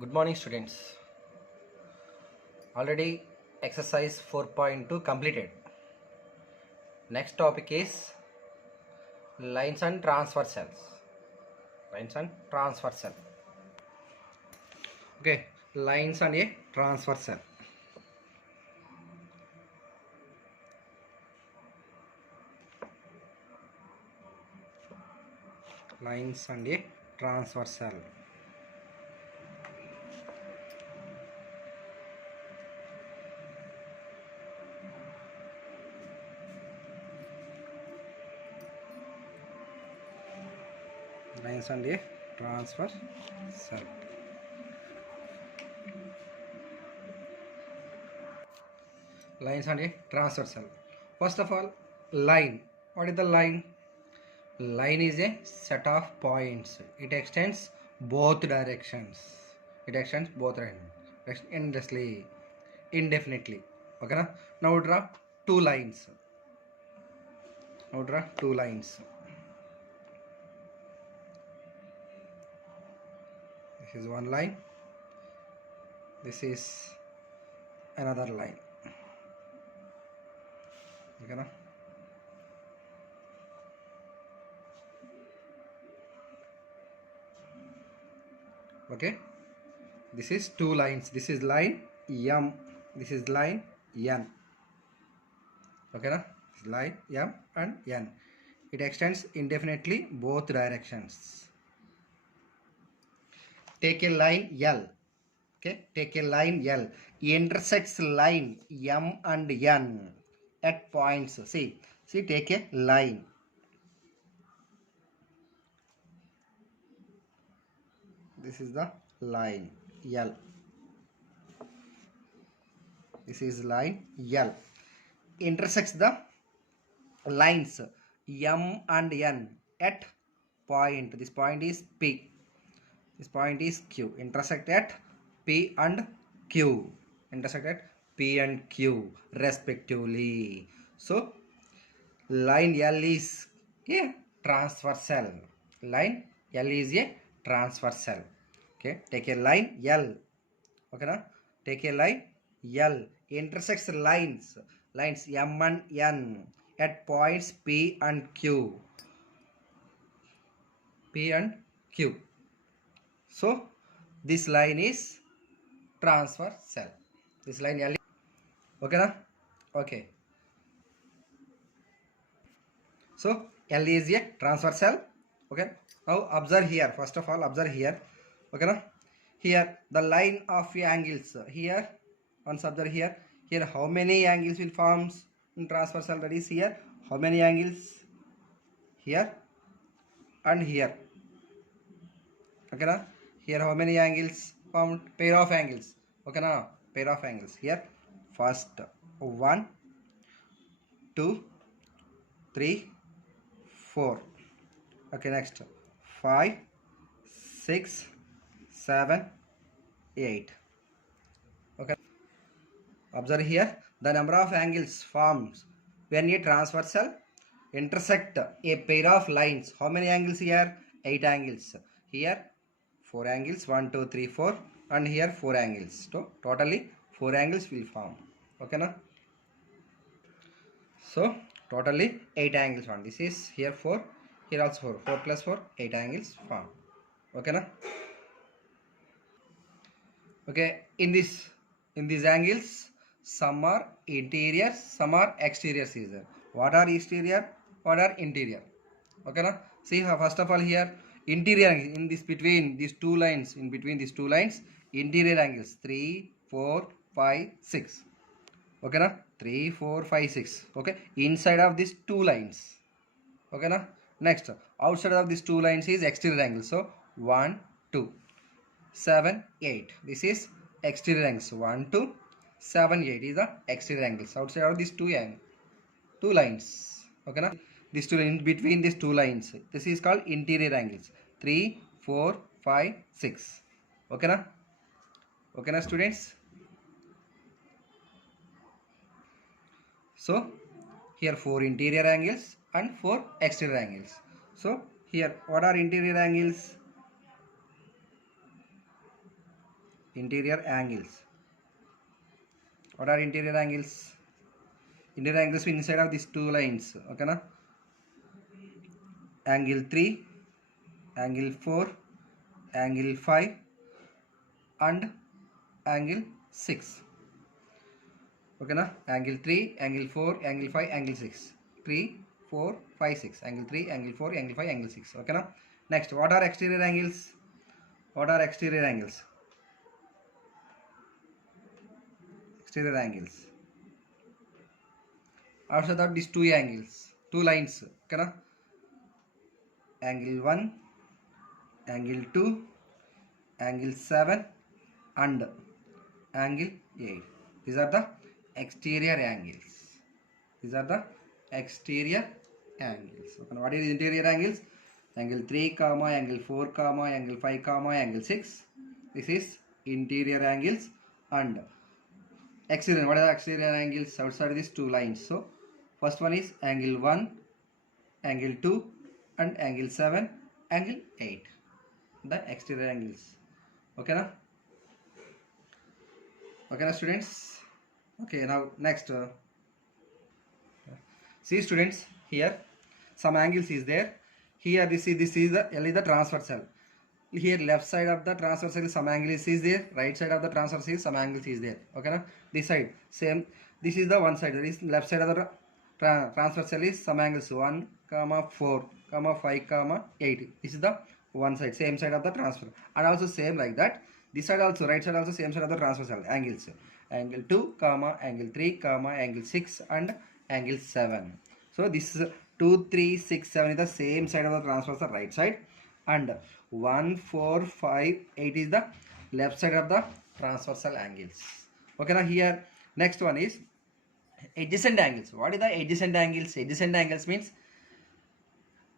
Good morning, students. Already exercise 4.2 completed. Next topic is lines and transfer cells. Lines and transfer cell. Okay, lines and a transfer cell. Lines and a transfer cell. Lines and a transfer cell. Lines and a transfer cell. First of all, line. What is the line? Line is a set of points. It extends both directions. It extends both directions endlessly, indefinitely. Okay na? Now draw two lines. Now draw two lines. This is one line. This is another line. Okay na? Okay. This is two lines. This is line M. This is line N. Okay na? This is line M and N. It extends indefinitely both directions. Take a line L. Okay, take a line L. Intersects line M and N at points. See, take a line. This is the line L. This is line L. Intersects the lines M and N at point. This point is P. This point is Q. Intersect at P and Q. Intersect at P and Q respectively. So line L is a transfer cell. Line L is a transfer cell. Okay, take a line L. Okay na? Take a line L. Intersects lines M and N at points P and Q. P and Q. So this line is transfer cell. This line L. Okay na? Okay. So L is a transfer cell. Okay. Now observe here. First of all, observe here. Okay na? Here the line of angles. Here once observe here. Here how many angles will form in transfer cell? That is here. How many angles? Here and here. Okay na? Here how many angles formed? Pair of angles. Okay na? Pair of angles. Here first 1, 2, 3, 4. Okay, next 5, 6, 7, 8. Okay, observe here the number of angles formed when a transfer cell intersect a pair of lines. How many angles here? 8 angles. Here 4 angles, 1, 2, 3, 4, and here 4 angles. So totally 4 angles will form. Okay na? So totally 8 angles form. This is here 4, here also 4. 4 plus 4, 8 angles form. Okay na? Okay, in these angles, some are interior, some are exterior. What are exterior? What are interior? Okay na? See first of all here interior in this between these two lines, in between these two lines, interior angles 3, 4, 5, 6. Okay na? 3, 4, 5, 6. Okay, inside of these two lines. Okay na? Next, outside of these two lines is exterior angle. So 1, 2, 7, 8. This is exterior angles. 1, 2, 7, 8 is the exterior angles outside of these two lines. Okay na? These two in between these two lines. This is called interior angles. 3, 4, 5, 6. Okay na? Okay na, students? So here 4 interior angles and 4 exterior angles. So here what are interior angles? Interior angles. What are interior angles? Interior angles inside of these two lines. Okay, na? Angle 3, angle 4, angle 5 and angle 6. Okay, na? Angle 3, angle 4, angle 5, angle 6. 3, 4, 5, 6. Angle 3, angle 4, angle 5, angle 6. Okay, na? Next, what are exterior angles? What are exterior angles? Exterior angles. After that, these two angles, two lines. Okay, na? Angle 1, angle 2, angle 7 and angle 8. These are the exterior angles. These are the exterior angles. Okay, what is interior angles? Angle 3 comma angle 4 comma angle 5 comma angle 6. This is interior angles. And exterior, what are the exterior angles outside these two lines? So first one is angle 1, angle 2 and angle 7, angle 8. The exterior angles. Okay, na? Okay, na students? Okay, now next. See students, here some angles is there. Here this is the L is the transversal. Here left side of the transversal some angles is there. Right side of the transversal some angles is there. Okay, na? This side same. This is the one side. That is left side of the transversal is some angles 1, 4, 5, 8. This is the one side, same side of the transversal. And also same like that. This side also, right side also same side of the transversal angles. Angle 2, angle 3, angle 6 and angle 7. So this is 2, 3, 6, 7 is the same side of the transversal right side, and 1, 4, 5, 8 is the left side of the transversal angles. Okay, now here next one is adjacent angles. What is the adjacent angles? Adjacent angles means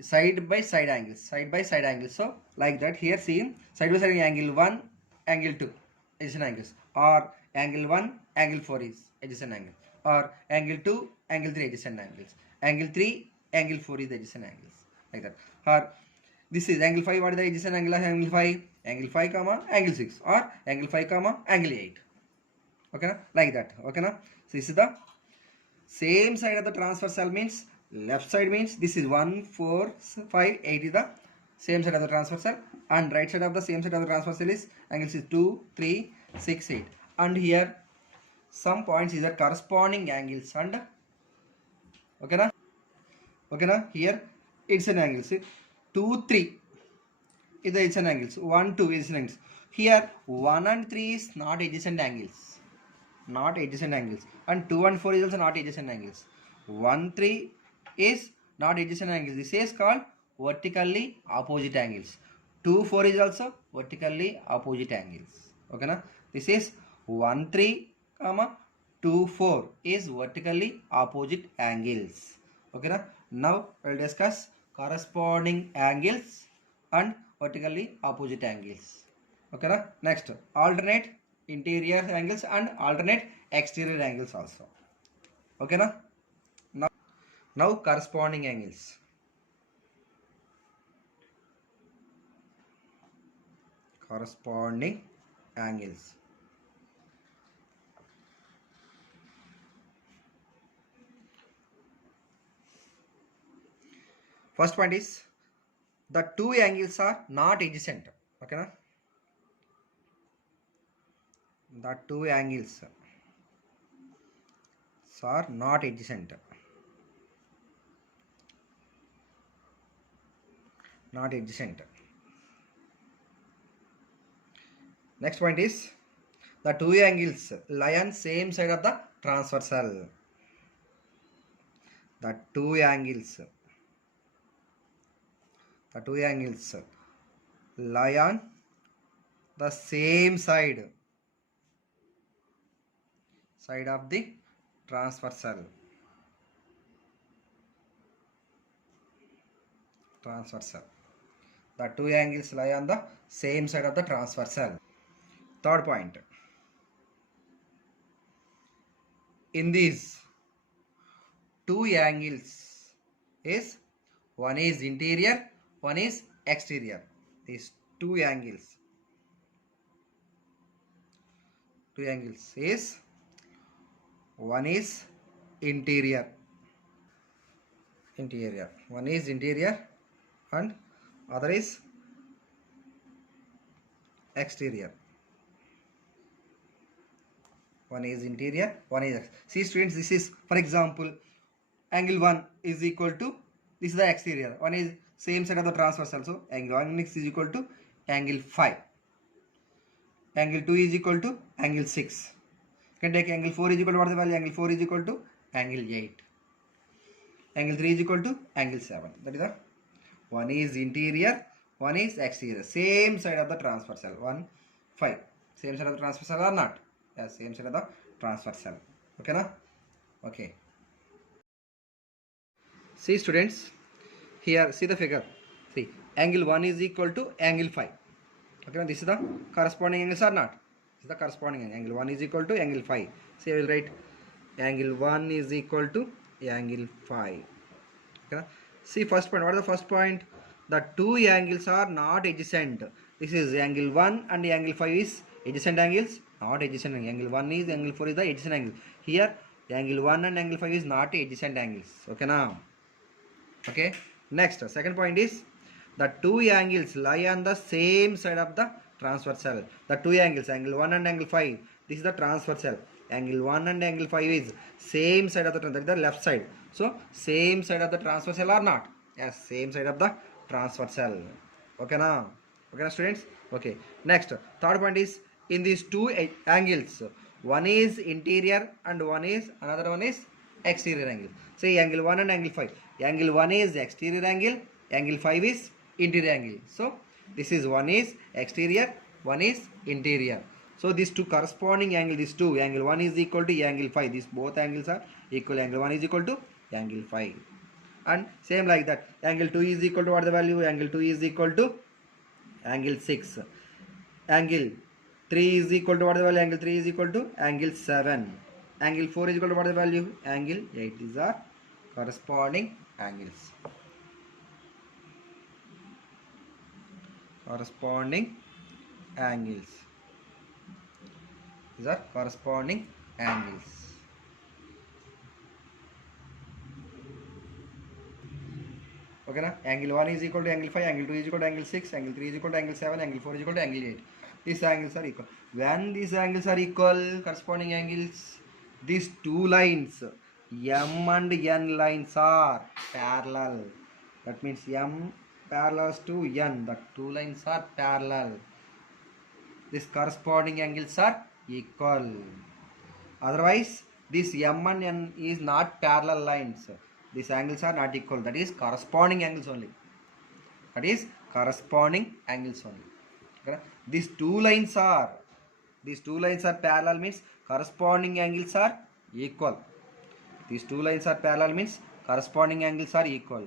side by side angles. Side by side angles. So like that here see side by side angle 1, angle 2 adjacent angles, or angle 1, angle 4 is adjacent angle, or angle 2, angle 3 adjacent angles, angle 3, angle 4 is the adjacent angles, like that. Or this is angle 5. What is the adjacent angle of angle 5? Angle 5 comma angle 6, or angle 5 comma angle 8. Okay, na? Like that. Okay, na? So this is the same side of the transversal means left side means this is 1, 4, 5, 8 is the same side of the transversal, and right side of the same side of the transversal is angles is 2, 3, 6, 8. And here some points is the corresponding angles, and okay na? Okay na? Here it's an angle. See 2, 3 is the adjacent angles. 1, 2 is adjacent angles. Here 1 and 3 is not adjacent angles. Not adjacent angles. And 2 and 4 is also not adjacent angles. 1, 3 is not adjacent angles. This is called vertically opposite angles. 2, 4 is also vertically opposite angles. Okay na? This is 1, 3 comma 2, 4 is vertically opposite angles. Okay na? Now we'll discuss corresponding angles and vertically opposite angles. Okay na? Next, alternate interior angles and alternate exterior angles also. Okay na? Now corresponding angles. Corresponding angles. First point is the two angles are not adjacent. Okay na? The two angles are not adjacent. Not adjacent. Next point is the two angles lie on same side of the transversal. The two angles lie on the same side of the transversal. The two angles lie on the same side of the transversal. Third point, in these two angles is one is interior, one is exterior. These two angles two angles is, one is interior, one is interior and other is exterior. One is interior, one is see students, this is for example angle 1 is equal to, this is the exterior, one is same side of the transversal, so angle 1 is equal to angle 5, angle 2 is equal to angle 6. You can take angle 4 is equal to what the value, angle 4 is equal to angle 8, angle 3 is equal to angle 7. That is the one is interior, one is exterior, same side of the transversal, 1 5, same side of the transversal or not? Yes, same side of the transversal. Okay na? Okay, see students, here see the figure, see angle 1 is equal to angle 5. Okay na? This is the corresponding angles or not? This is the corresponding angle. Angle 1 is equal to angle 5. See, I will write angle 1 is equal to angle 5. Okay. See first point. What is the first point? The two angles are not adjacent. This is angle 1 and angle 5 is adjacent angles, not adjacent. Angle 1 is, angle 4 is the adjacent angle. Here angle 1 and angle 5 is not adjacent angles. Okay now. Okay. Next, second point is the two angles lie on the same side of the transversal. The two angles, angle 1 and angle 5, this is the transversal. Angle 1 and angle 5 is same side of the left side. So same side of the transversal or not? Yes, same side of the transversal. Okay now? Okay now students? Okay. Next, third point is in these two angles, one is interior and another one is exterior angle. Say angle 1 and angle 5. Angle 1 is exterior angle 5 is interior angle. So this is one is exterior, one is interior. So these two corresponding angle, these two, angle 1 is equal to angle 5. These both angles are equal. Angle 1 is equal to angle 5. And same like that, angle 2 is equal to what the value? Angle 2 is equal to angle 6. Angle 3 is equal to what the value? Angle 3 is equal to angle 7. Angle 4 is equal to what the value? Angle 8. These are corresponding angles. Corresponding angles. These are corresponding angles. Okay na? Angle 1 is equal to angle 5, angle 2 is equal to angle 6, angle 3 is equal to angle 7, angle 4 is equal to angle 8. These angles are equal. When these angles are equal, corresponding angles, these two lines, M and N lines are parallel. That means M parallels to N. The two lines are parallel. These corresponding angles are equal. Otherwise, this M and N is not parallel lines. These angles are not equal. That is corresponding angles only. That is corresponding angles only. Okay? These two lines are parallel means corresponding angles are equal. These two lines are parallel means corresponding angles are equal.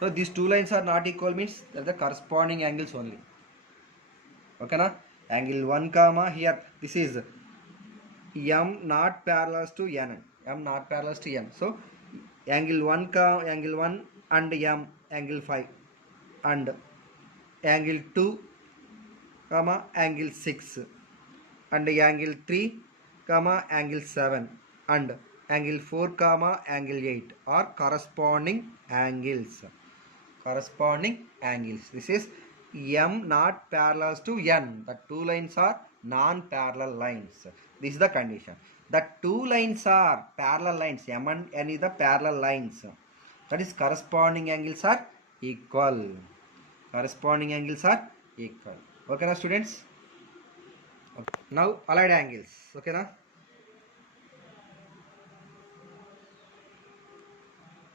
So these two lines are not equal means they are the corresponding angles only. Okay na? Angle 1 comma here this is M not parallels to N. M not parallels to N. So angle 1 and M angle 5 and angle 2 comma angle 6 and angle 3 comma angle 7 and angle 4 comma angle 8 are corresponding angles. Corresponding angles. This is M not parallels to N. The two lines are non-parallel lines. This is the condition. The two lines are parallel lines. M and N is the parallel lines. That is corresponding angles are equal. Corresponding angles are equal. Okay na students? Okay. Now allied angles. Okay na?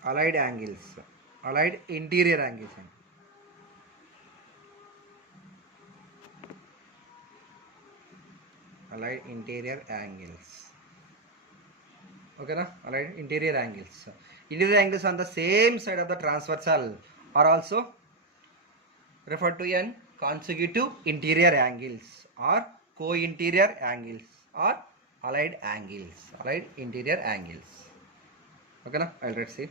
Allied angles. Allied interior angles. Allied interior angles. Okay na? Allied interior angles. Interior angles on the same side of the transversal are also referred to as consecutive interior angles or co-interior angles or allied angles. Allied interior angles. Okay na? I'll let's see.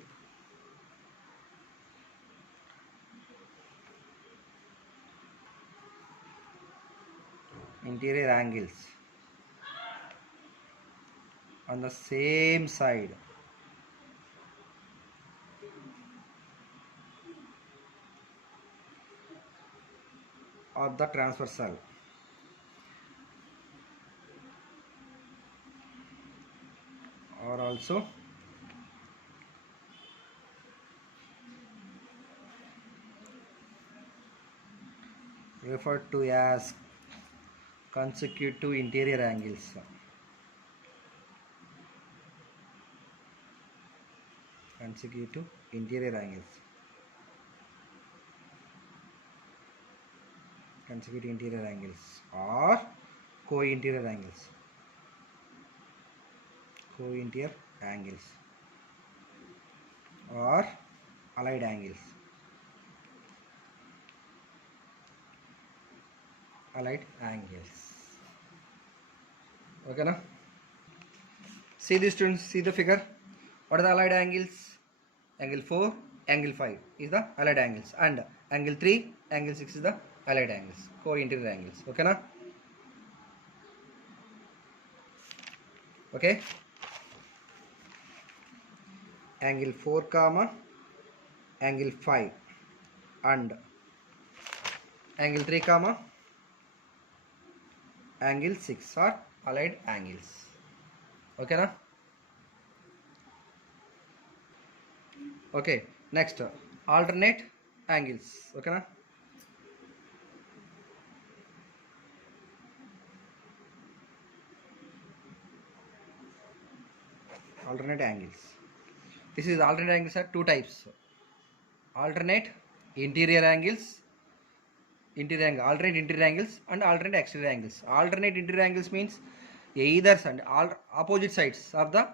Interior angles. on the same side of the transversal, or also referred to as consecutive interior angles. Consecutive interior angles. Consecutive interior angles or co-interior angles. Co-interior angles or allied angles. Allied angles. Okay, now see the students, see the figure. What are the allied angles? Angle 4, angle 5 is the allied angles, and angle 3, angle 6 is the allied angles, co-interior angles. Okay, na? Okay. Angle 4 comma angle 5 and angle 3 comma angle 6 are allied angles. Okay, na? Okay, next alternate angles. Okay, na? Alternate angles. This is alternate angles are two types. Alternate interior angles, alternate interior angles and alternate exterior angles. Alternate interior angles means either side, all opposite sides of the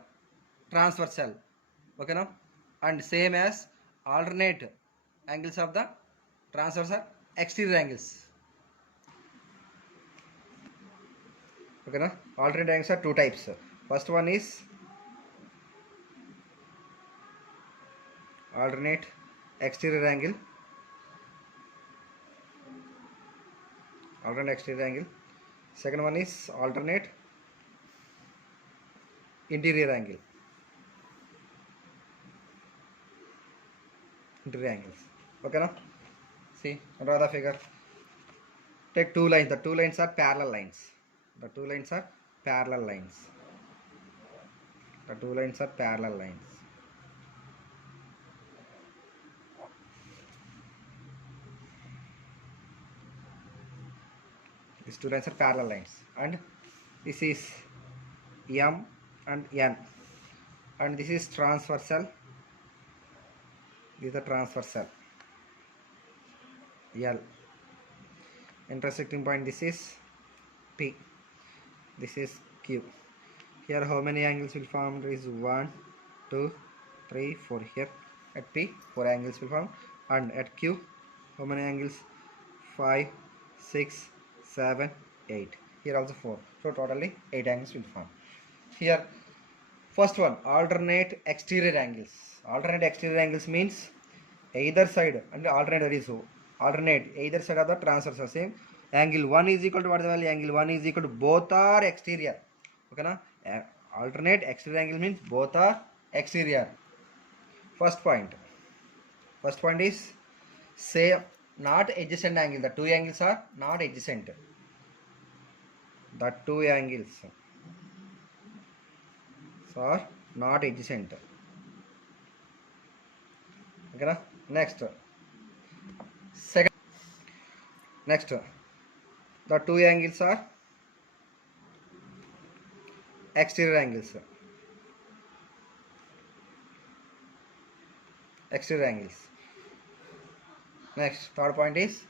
transversal. Okay, now, and same as alternate angles of the transversal exterior angles. Okay, now, alternate angles are two types. First one is alternate exterior angle, alternate exterior angle. Second one is alternate interior angle, interior angles. Okay, now see, draw the figure. Take two lines. The two lines are parallel lines. The two lines are parallel lines. The two lines are parallel lines. These two lines are parallel lines, and this is M and N, and this is transversal. This is the transversal L. Intersecting point, this is P, this is Q. Here how many angles will form? There is 1, 2, 3, 4. Here at P 4 angles will form, and at Q how many angles? 5, 6, 7, 8. Here also 4. So totally 8 angles will form. Here first one, alternate exterior angles. Alternate exterior angles means either side, and alternate very so alternate either side of the transversal. Same angle 1 is equal to what the value? Angle 1 is equal to both are exterior. Okay, na? Alternate exterior angle means both are exterior. First point is say not adjacent angle. The two angles are not adjacent. The two angles are not adjacent. Okay, na? Next the two angles are exterior angles. Exterior angles. Next third point is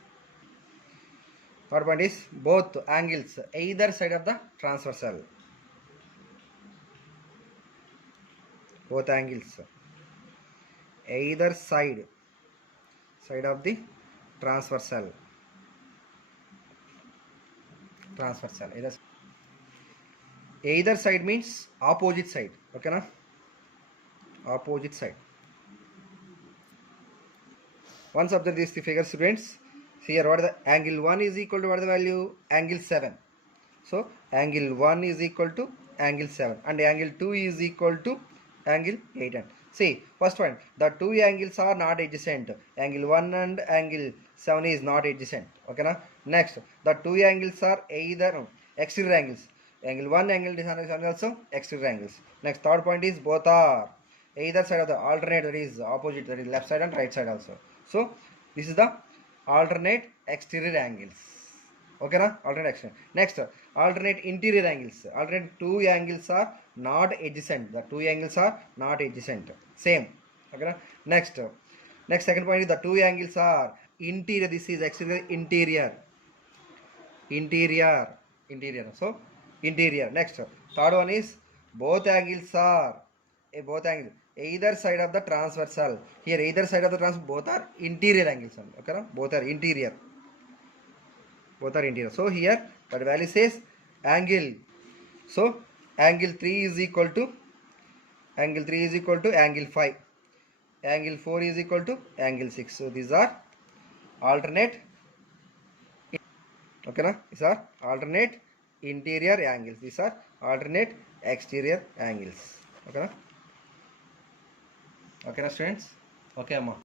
both angles either side of the transversal. Both angles either side of the transversal. Either side means opposite side. Okay, na? Opposite side. Once observe these figures, students. See here, what is the angle 1 is equal to what is the value? Angle 7. So angle 1 is equal to angle 7 and angle 2 is equal to angle 8. And see, first one, the two angles are not adjacent. Angle 1 and angle 7 is not adjacent. Okay na? Next, the two angles are either exterior angles. Angle 1 angle is also exterior angles. Next, third point is both are either side of the alternate, that is opposite, that is left side and right side also. So this is the alternate exterior angles. Okay na? Alternate exterior. Next, alternate interior angles. Alternate two angles are not adjacent. The two angles are not adjacent. Same. Okay na? Next, second point is the two angles are interior. This is exterior, interior. So interior. Next, third one is both angles are both angles either side of the transversal. Here either side of the both are interior angles. Okay na? Both are interior. So here that value says angle. So angle 3 is equal to angle 5. Angle 4 is equal to angle 6. So these are alternate. Okay na? These are alternate interior angles. These are alternate exterior angles. Okay na? Okay na, students? Okay, amma.